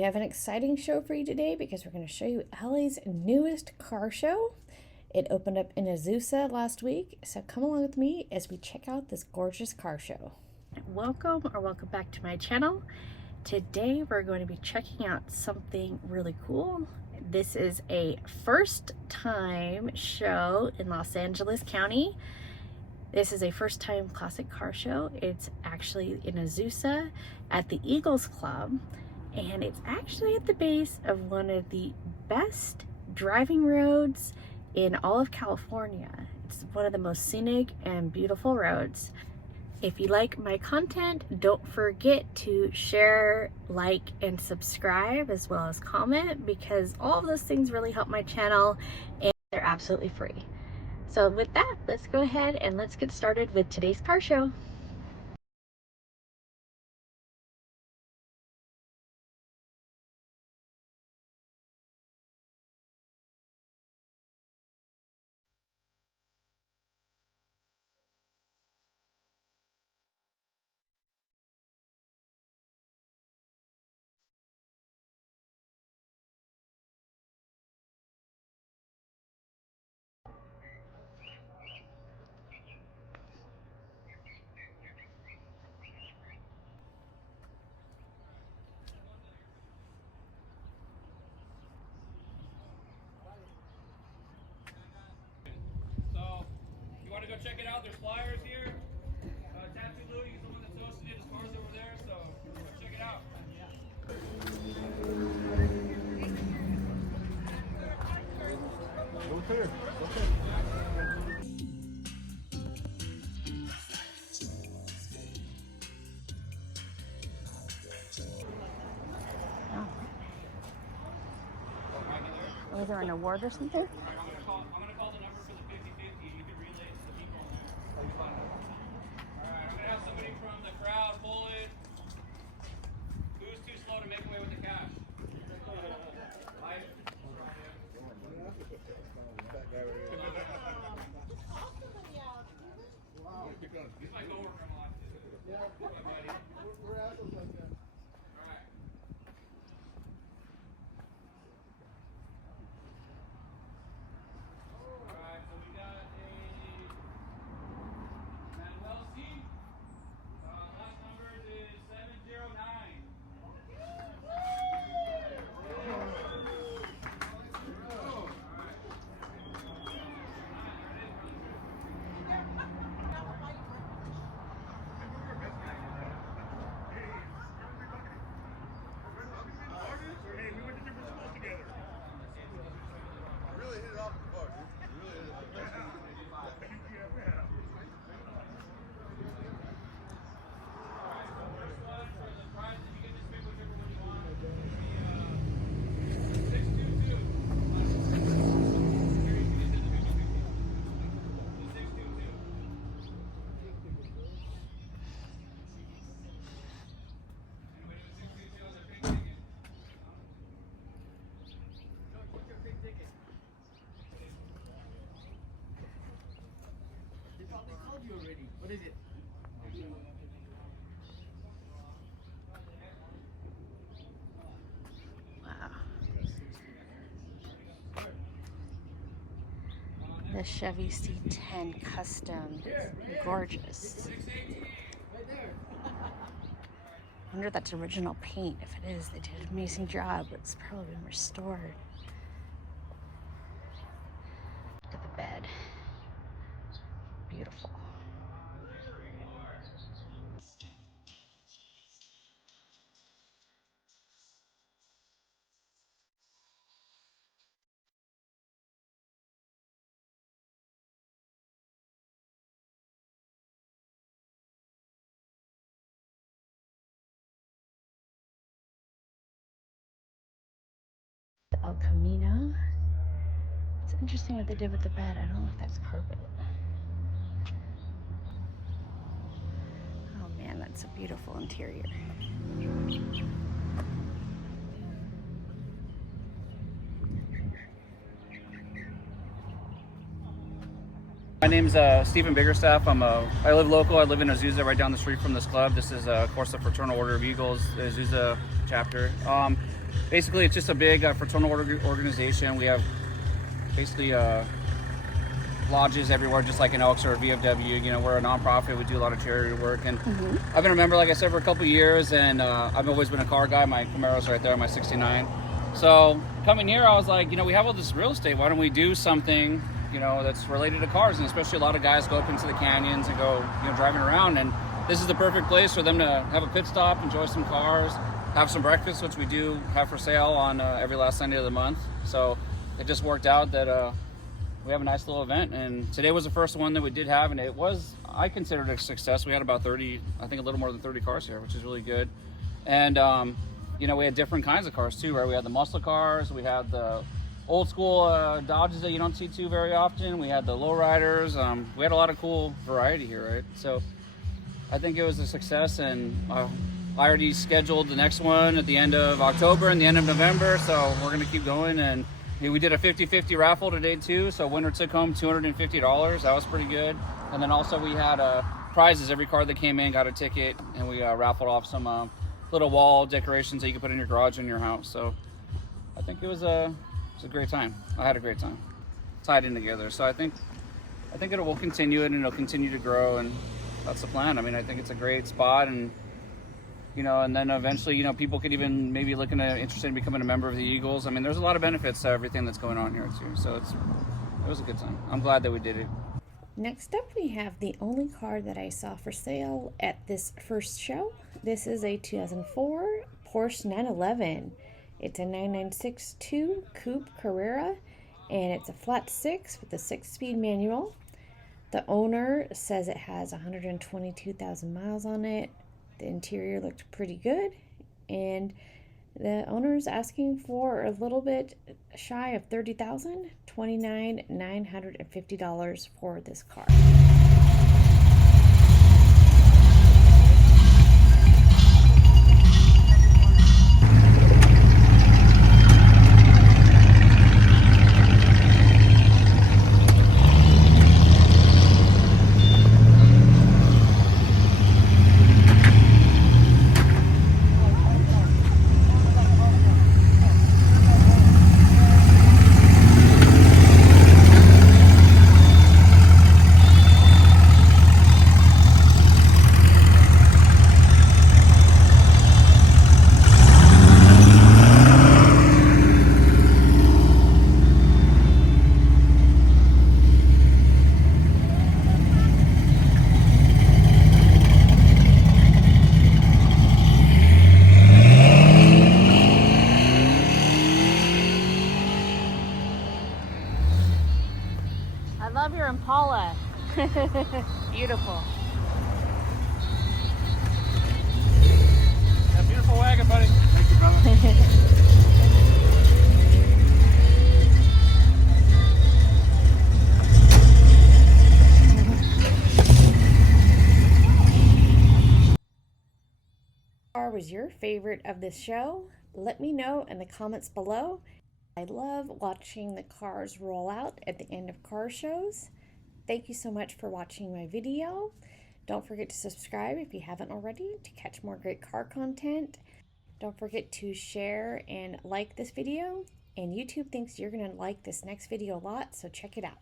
we have an exciting show for you today because we're going to show you LA's newest car show. It opened up in Azusa last week, so come along with me as we check out this gorgeous car show. Welcome back to my channel. Today we're going to be checking out something really cool. This is a first time show in Los Angeles County. This is a first time classic car show. It's actually in Azusa at the Eagles Club, and it's actually at the base of one of the best driving roads in all of California. It's one of the most scenic and beautiful roads. If you like my content, don't forget to share, like, and subscribe, as well as comment, because all of those things really help my channel and they're absolutely free. So with that, let's go ahead and let's get started with today's car show. Want to go check it out? There's flyers here. Tattoo Louie, he's the one that's hosting it. His car's over there, so go check it out. Okay. Was there an award or something? I'm gonna call the number for the 50-50. You can relay it to the people. Alright, I'm gonna have somebody from the crowd pull it. Who's too slow to make away with the cash? Life. He's my coworker in lot too. Yeah, buddy. We're assholes like that. Alright. Alright, so we got a Manuel C. Last number is 709. Hey, we went to different schools together. Really hit it off the park, dude. Really hit it off the park. First one for the prize, if you can just pick whichever one you want. The 622. The 622. Anybody with 622 on their pink ticket? What's your pink ticket? They probably called you already. What is it? Wow. The Chevy C10 Custom is gorgeous. I wonder if that's original paint. If it is, they did an amazing job. It's probably been restored. Look at the bed. Beautiful. The El Camino. It's interesting what they did with the bed. I don't know if that's carpet. Oh man, that's a beautiful interior. My name's Stephen Biggerstaff. I live local. I live in Azusa, right down the street from this club. This is, of course, the Fraternal Order of Eagles, the Azusa chapter. basically it's just a big fraternal organization. We have basically lodges everywhere, just like in Elks or VFW. You know, we're a nonprofit. We do a lot of charity work, and I've been a member, like I said, for a couple of years, and I've always been a car guy. My Camaro's right there, my '69. So coming here, I was like, you know, we have all this real estate. Why don't we do something, you know, that's related to cars? And especially a lot of guys go up into the canyons and go, you know, driving around, and this is the perfect place for them to have a pit stop, enjoy some cars, have some breakfast, which we do have for sale on every last Sunday of the month. So it just worked out that we have a nice little event, and today was the first one that we did have, and it was, I considered it a success. We had about 30, I think a little more than 30 cars here, which is really good. And you know, we had different kinds of cars too, right? We had the muscle cars, we had the old school Dodges that you don't see too very often, we had the lowriders, we had a lot of cool variety here, right? So I think it was a success, and I already scheduled the next one at the end of October and the end of November, so we're gonna keep going. And we did a 50-50 raffle today too, so winner took home $250. That was pretty good. And then also we had prizes. Every car that came in got a ticket, and we raffled off some little wall decorations that you can put in your garage in your house. So I think it was a great time. I had a great time. Tied in together. So I think it will continue it, and it'll continue to grow, and that's the plan. I mean, I think it's a great spot, and you know, and then eventually, you know, people could even maybe interested in becoming a member of the Eagles. I mean, there's a lot of benefits to everything that's going on here too. So it was a good time. I'm glad that we did it. Next up, we have the only car that I saw for sale at this first show. This is a 2004 Porsche 911. It's a 9962 Coupe Carrera, and it's a flat 6 with a 6-speed manual. The owner says it has 122,000 miles on it. The interior looked pretty good, and the owner is asking for a little bit shy of $30,000, $29,950 for this car. I love your Impala. Beautiful. Yeah, beautiful wagon, buddy. Thank you, brother. Car was your favorite of this show? Let me know in the comments below. I love watching the cars roll out at the end of car shows. Thank you so much for watching my video. Don't forget to subscribe if you haven't already to catch more great car content. Don't forget to share and like this video. And YouTube thinks you're going to like this next video a lot, so check it out.